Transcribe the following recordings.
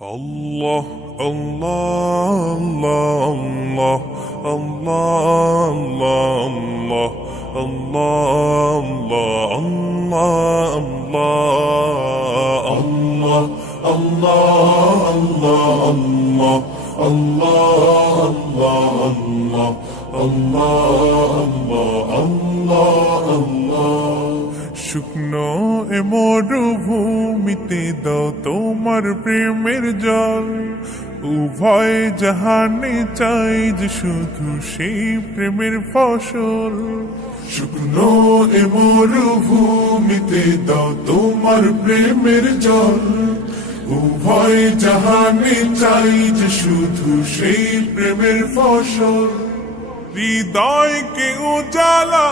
Allah, Allah, Allah, Allah, Allah, Allah, Allah, Allah, Allah, Allah, Allah, Allah, Allah. শুকনো এ মরুভূমিতে দাও তোমার প্রেমের জল, উভয় জাহানে চাই যে শুধু সেই প্রেমের ফসল। শুকনো এ মরুভূমিতে দাও তোমার প্রেমের জল, উভয় জাহানে চাই যে শুধু সেই প্রেমের ফসল। হৃদয়কে উজালা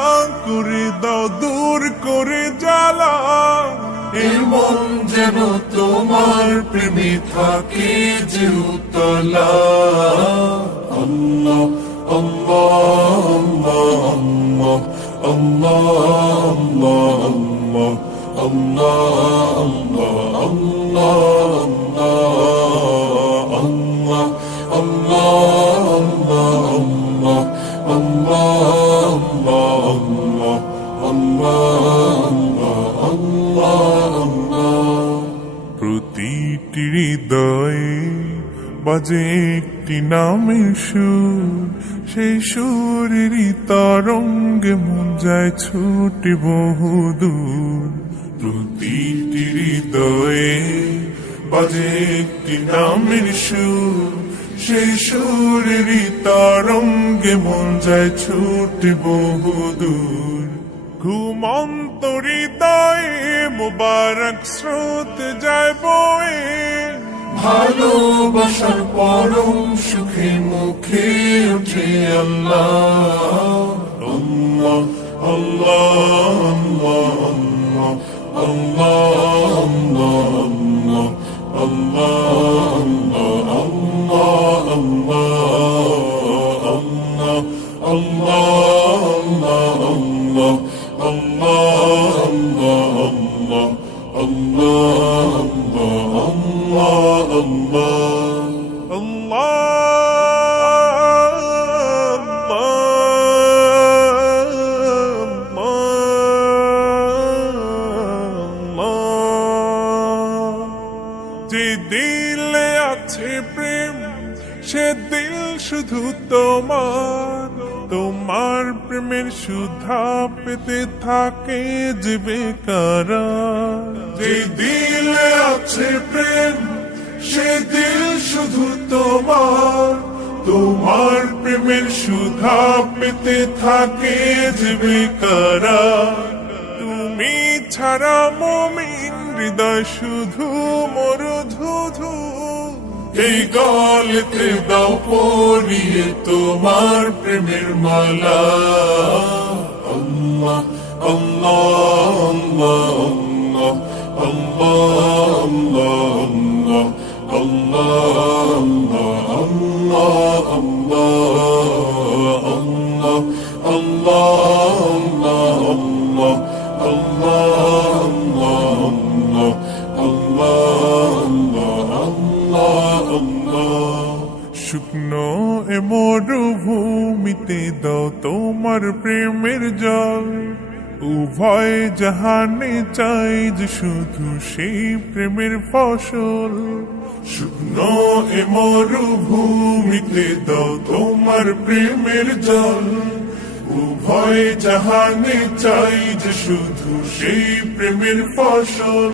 করে দাও, দূর করে জ্বালা, এমন যেন তোমার প্রেমে থাকে যে উতলা। আল্লাহ আল্লাহ আল্লাহ আল্লাহ আল্লাহ আল্লাহ আল্লাহ আল্লাহ আল্লাহ প্রতিটি হৃদয়ে বাজে একটি নামের সুর, সেই সুরেরই তরঙ্গে মন যায় ছুটে বহুদূর। প্রতিটি হৃদয়ে বাজে একটি নামের সুর, সেই সুরেরই তরঙ্গে মন যায় ছুটে বহুদূর। ঘুমন্ত হৃদয়ে মুবারক স্রোত যায় বয়ে, ভালোবাসার পরম সুখে মুখে উঠে আল্লাহ আল্লাহ আল্লাহ আল্লাহ আল্লাহ আল্লাহ যে দিলে আছে প্রেম, সে দিল শুধু তোমার, তোমার প্রেমের সুধা পেতে থাকে যে বেকারার। যে দিলে আছে প্রেম, সে দিল শুধু তোমার, তোমার প্রেমের সুধা পেতে থাকে যে বেকারার। তুমি ছাড়া মুমিন হৃদয় শুধু মরুধুধু, এই গলেতে দাও পরিয়ে তোমার প্রেমের মালা। আল্লাহ আল্লাহ আল্লাহ আল্লাহ আল্লাহ আল্লাহ আল্লাহ শুকনো এ মরুভূমিতে দাও তোমার প্রেমের জল, উভয় জাহানে চাই যে শুধু সেই প্রেমের ফসল। শুকনো এ মরুভূমিতে দাও তোমার প্রেমের জল, উভয় জাহানে চাই যে শুধু সেই প্রেমের ফসল।